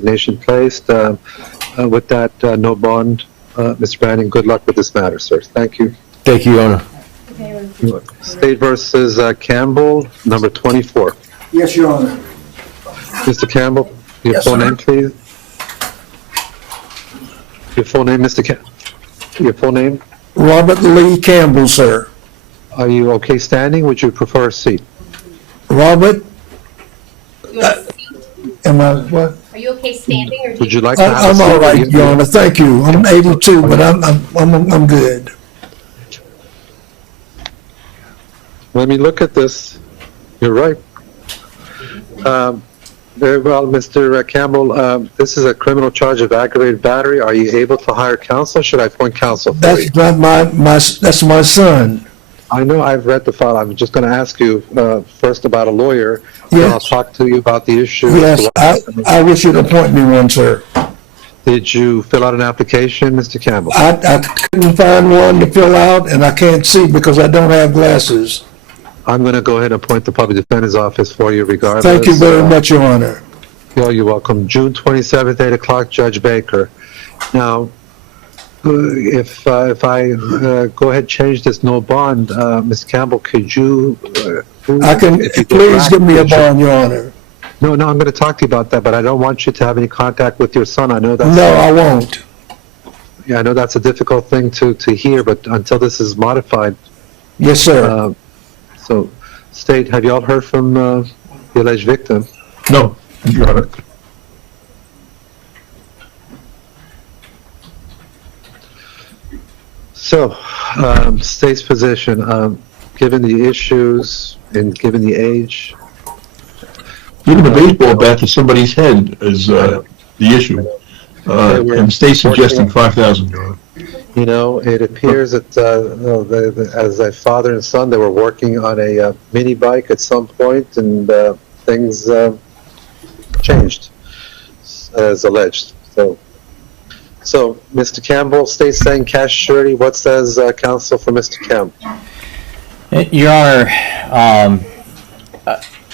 resignation placed. With that, no bond. Mr. Brandon, good luck with this matter, sir. Thank you. Thank you, Your Honor. State versus Campbell, number 24. Yes, Your Honor. Mr. Campbell, your Yes, full sir. name, please. Your full name, Mr. Campbell. Your full name. Robert Lee Campbell, sir. Are you okay standing? Would you prefer a seat? Robert, You want to speak? am I, what? Are you okay standing or do Would you like to have a I'm seat? all right, Your Honor, thank you. I'm 82, but I'm good. Let me look at this. You're right. Very well, Mr. Campbell. This is a criminal charge of aggravated battery. Are you able to hire counsel? Should I appoint counsel for you? That's not that's my son. I know I've read the file. I'm just going to ask you first about a lawyer. Then I'll Yes, talk to you about the issue. yes, I wish you'd appoint me one, sir. Did you fill out an application, Mr. Campbell? I couldn't find one to fill out, and I can't see because I don't have glasses. I'm going to go ahead and appoint the public defender's office for you regardless. Thank you very much, Your Honor. You're welcome. June 27th, 8 o'clock, Judge Baker. Now, if I go ahead and change this no bond, Ms. Campbell, could you? I can, if you go please back, give me a could you- bond, Your Honor. No, I'm going to talk to you about that, but I don't want you to have any contact with your son. I know that's. No, I won't. Yeah, I know that's a difficult thing to hear, but until this is modified. Yes, sir. So, State, have you all heard from the alleged victim? No, Your Honor. So, State's position, given the issues and given the age, Hitting a baseball bat to somebody's head is the issue. And stay suggesting 5,000, Your Honor. you know, it appears that as a father and son, they were working on a mini bike at some point, and things changed, as alleged. So, Mr. Campbell, State's saying cash surety. What says counsel for Mr. Campbell? Your Honor,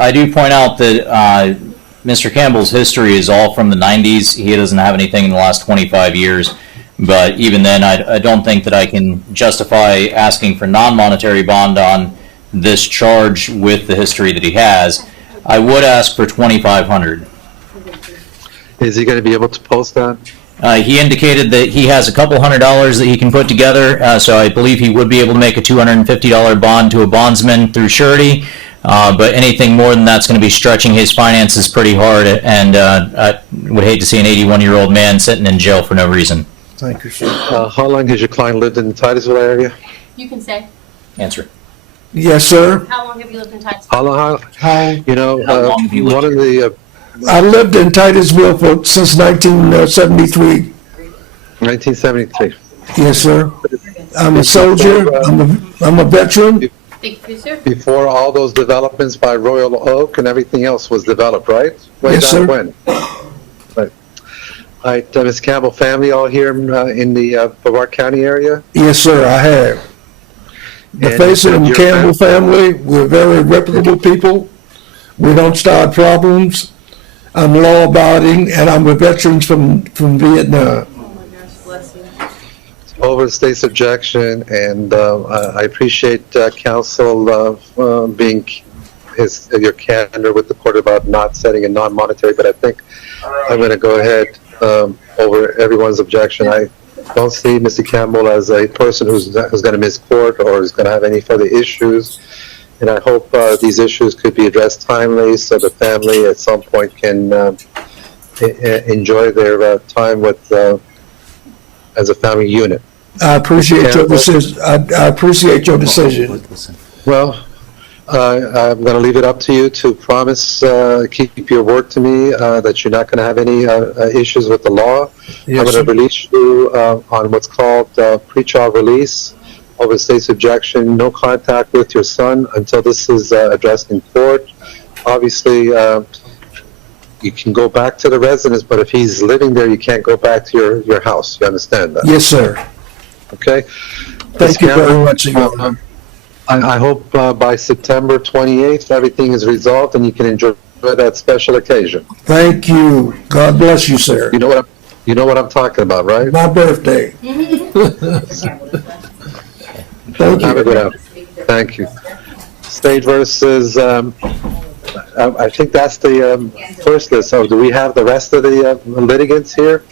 I do point out that Mr. Campbell's history is all from the 90s. He doesn't have anything in the last 25 years. But even then, I don't think that I can justify asking for non-monetary bond on this charge with the history that he has. I would ask for $2,500. Is he going to be able to post that? He indicated that he has a couple $100s that he can put together, so I believe he would be able to make a $250 bond to a bondsman through surety. But anything more than that's going to be stretching his finances pretty hard, and I would hate to see an 81-year-old man sitting in jail for no reason. Thank you, sir. How long has your client lived in the Titusville area? You can say. Answer. Yes, sir. How long have you lived in Titusville? How long? How? You know, How long have you lived one of the I lived in Titusville since 1973. 1973. Yes, sir. I'm a soldier. I'm a veteran. Thank you, sir. Before all those developments by Royal Oak and everything else was developed, right? Way Yes, back sir. when? Right. All right, Ms. Campbell, family all here in the Brevard County area? Yes, sir, I have. The And Faison and your Campbell family, we're very reputable people. We don't start problems. I'm law-abiding, and I'm a veteran from Vietnam. Oh my gosh, bless you. Over the state's objection, and I appreciate counsel being your candor with the court about not setting a non-monetary, but I think I'm going to go ahead over everyone's objection. I don't see Mr. Campbell as a person who's going to miss court or is going to have any further issues, and I hope these issues could be addressed timely so the family at some point can enjoy their time with as a family unit. I appreciate your decision. I appreciate your decision. Well, I'm going to leave it up to you to promise, keep your word to me that you're not going to have any issues with the law. Yes, I'm going sir. to release you on what's called pre-trial release over state's objection, no contact with your son until this is addressed in court. Obviously, you can go back to the residence, but if he's living there, you can't go back to your house. You understand that? Yes, sir. Okay? Thank you very much, Your Honor. I hope by September 28th, everything is resolved and you can enjoy for that special occasion. Thank you. God bless you, sir. You know what I'm talking about, right? My birthday. Thank Have a you. good afternoon. Thank you. State versus, I think that's the first list. So do we have the rest of the litigants here?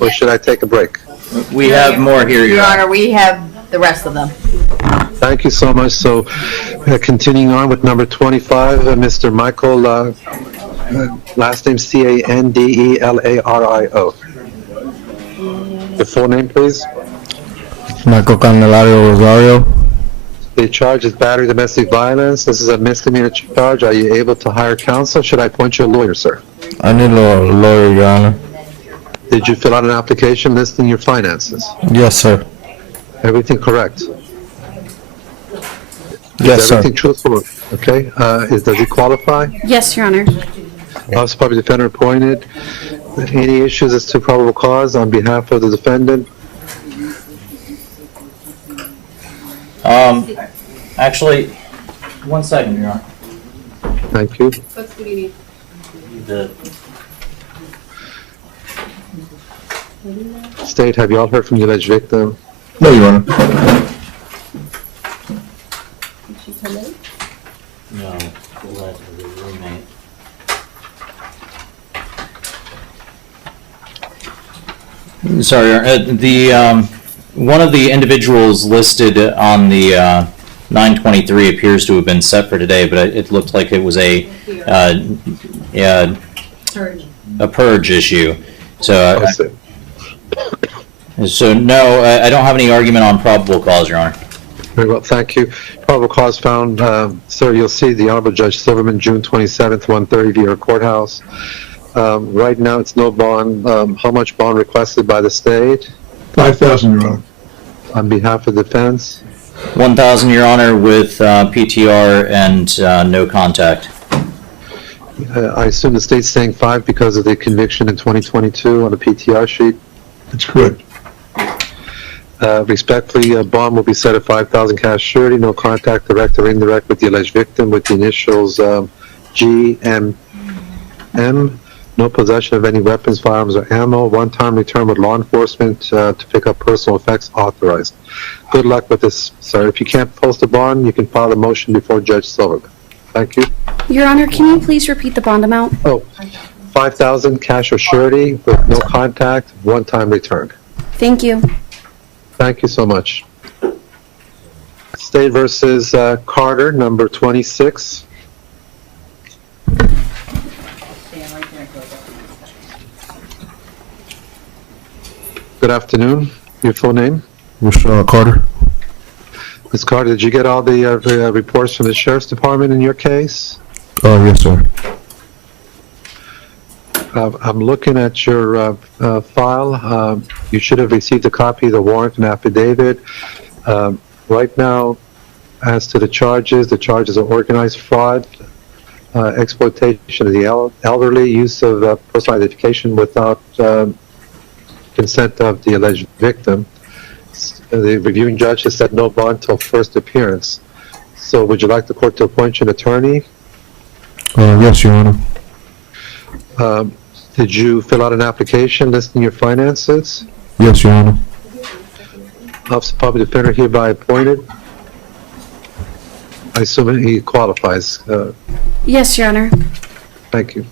Or should I take a break? We have more here, Your Honor, we have the rest of them. Thank you so much. So continuing on with number 25, Mr. Michael, last name Candelario. Your full name, please? Michael Candelario Rosario. The charge is battery domestic violence. This is a misdemeanor charge. Are you able to hire counsel? Should I appoint you a lawyer, sir? I need a lawyer, Your Honor. Did you fill out an application listing your finances? Yes, sir. Everything correct? Yes, Is sir. everything truthful? Okay. Does he qualify? Yes, Your Honor. Office of Public Defender appointed. Any issues as to probable cause on behalf of the defendant? Actually, 1 second, Your Honor. Thank you. What do you need? State, have you all heard from the alleged victim? No, Your Honor. Did she come in? No, the roommate. Sorry, one of the individuals listed on the 923 appears to have been set for today, but it looked like it was a purge issue. So, I see. no, I don't have any argument on probable cause, Your Honor. Very well, thank you. Probable cause found, sir, you'll see the Honorable Judge Silverman, June 27th, 1:30 via courthouse. Right now, it's no bond. How much bond requested by the state? 5,000, Your Honor. On behalf of defense? 1,000, Your Honor, with PTR and no contact. I assume the state's saying 5 because of the conviction in 2022 on the PTR sheet. That's correct. Respectfully, a bond will be set at 5,000 cash surety, no contact, direct or indirect, with the alleged victim, with the initials GMM. No possession of any weapons, firearms, or ammo. One-time return with law enforcement to pick up personal effects authorized. Good luck with this, sir. If you can't post a bond, you can file a motion before Judge Silverman. Thank you. Your Honor, can you please repeat the bond amount? 5,000 cash or surety with no contact, one-time return. Thank you. Thank you so much. State versus Carter, number 26. Good afternoon. Your full name? Carter. Ms. Carter, did you get all the reports from the Sheriff's Department in your case? Oh, yes, sir. I'm looking at your file. You should have received a copy of the warrant and affidavit. Right now, as to the charges are organized fraud, exploitation of the elderly, use of personal identification without consent of the alleged victim. The reviewing judge has said no bond until first appearance. So would you like the court to appoint you an attorney? Yes, Your Honor. Did you fill out an application listing your finances? Yes, Your Honor. Office of Public Defender hereby appointed. I assume he qualifies. Yes, Your Honor. Thank you.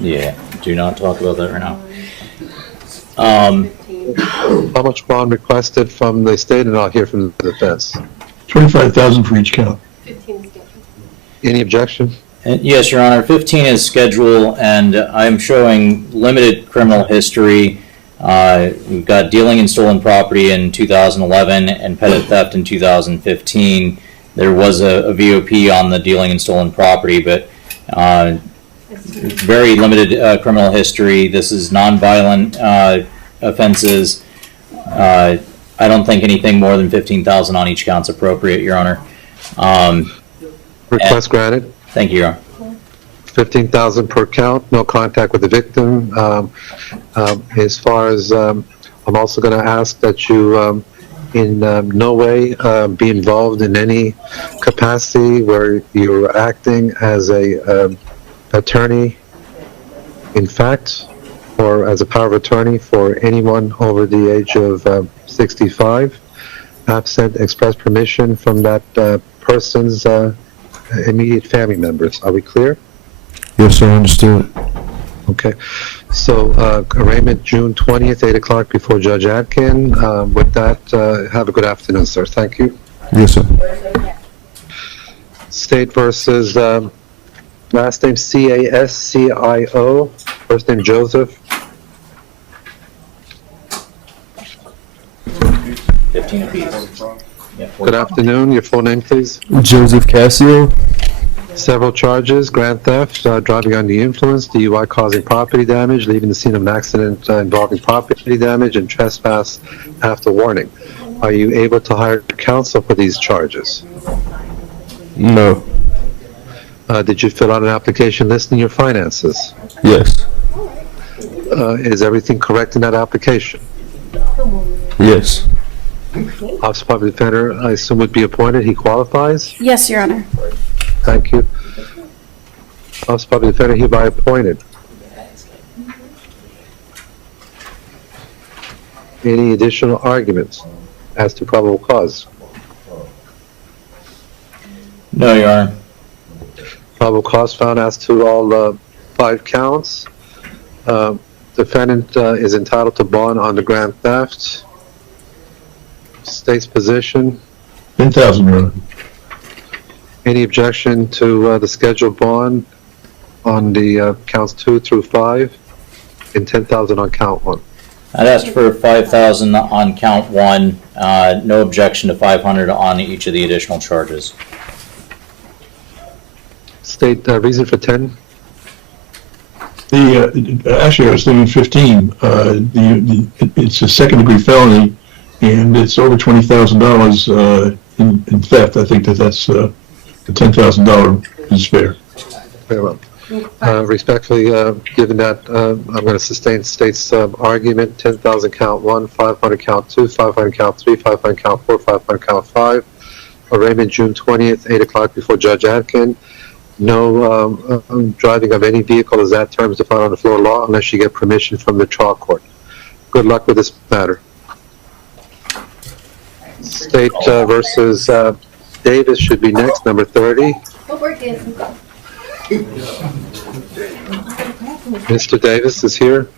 Yeah, do not talk about that right now. How much bond requested from the state, and I'll hear from the defense. 25,000 for each count. 15 is scheduled. Any objection? Yes, Your Honor, 15 is schedule, and I'm showing limited criminal history. We've got dealing in stolen property in 2011 and petty theft in 2015. There was a VOP on the dealing in stolen property, but very limited criminal history. This is nonviolent offenses. I don't think anything more than 15,000 on each count's appropriate, Your Honor. Request granted. Thank you, Your Honor. 15,000 per count, no contact with the victim. As far as I'm also going to ask that you, in no way, be involved in any capacity where you're acting as a attorney, in fact, or as a power of attorney for anyone over the age of 65, absent express permission from that person's immediate family members. Are we clear? Yes, sir, understood. Okay. So, arraignment June 20th, 8 o'clock before Judge Atkin. With that, have a good afternoon, sir. Thank you. Yes, sir. State versus, last name Cascio, first name Joseph. 15 apiece. Yeah, Good afternoon. Your full name, please. Joseph Cassio. Several charges: grand theft, driving under the influence, DUI causing property damage, leaving the scene of an accident involving property damage, and trespass after warning. Are you able to hire counsel for these charges? No. Did you fill out an application listing your finances? Yes. Is everything correct in that application? Yes. Officer of Public Defender, I assume, would be appointed. He qualifies? Yes, Your Honor. Thank you. Officer of Public Defender hereby appointed. Any additional arguments as to probable cause? No, Your Honor. Probable cause found as to all 5 counts. Defendant is entitled to bond on the grand theft. State's position. 10,000, Your Honor. Any objection to the scheduled bond on the counts 2 through 5 and 10,000 on count 1? I'd ask for 5,000 on count 1. No objection to 500 on each of the additional charges. State reason for 10? Actually, I was thinking 15. It's a second-degree felony, and it's over $20,000 in theft. I think that's the $10,000 is fair. Very well. Respectfully, given that, I'm going to sustain state's argument: 10,000 count 1, 500 count 2, 500 count 3, 500 count 4, 500 count 5. Arraignment June 20th, 8 o'clock before Judge Atkin. No driving of any vehicle as that term is defined on the floor law unless you get permission from the trial court. Good luck with this matter. State versus Davis should be next, number 30. Mr. Davis is here.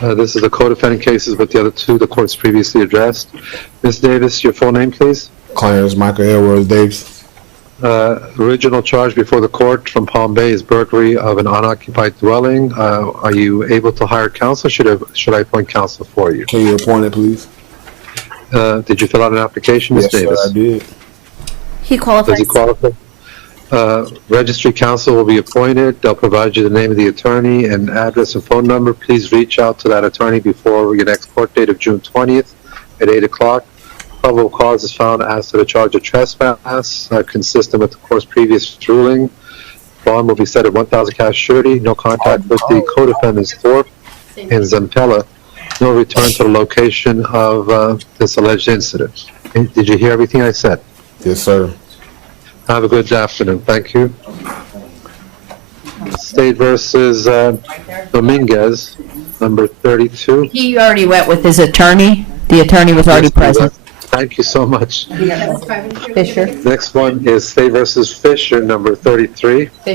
This is the co-defendant cases with the other 2 the court's previously addressed. Ms. Davis, your full name, please. Clarence Michael Edwards Davis. Original charge before the court from Palm Bay is burglary of an unoccupied dwelling. Are you able to hire counsel? Should I appoint counsel for you? Can you appoint it, please? Did you fill out an application, Ms. Yes, Davis? sir, I did. He Does qualifies. he qualify? Registry counsel will be appointed. They'll provide you the name of the attorney and address and phone number. Please reach out to that attorney before your next court date of June 20th at 8 o'clock. Probable cause is found as to the charge of trespass, consistent with the court's previous ruling. Bond will be set at 1,000 cash surety. No contact with the co-defendants Thorpe and Zampella. No return to the location of this alleged incident. Did you hear everything I said? Yes, sir. Have a good afternoon. Thank you. State versus Dominguez, number 32. He already went with his attorney. The attorney was already present. Thank you so much. Fisher. Next one is State versus Fisher, number 33. Fisher.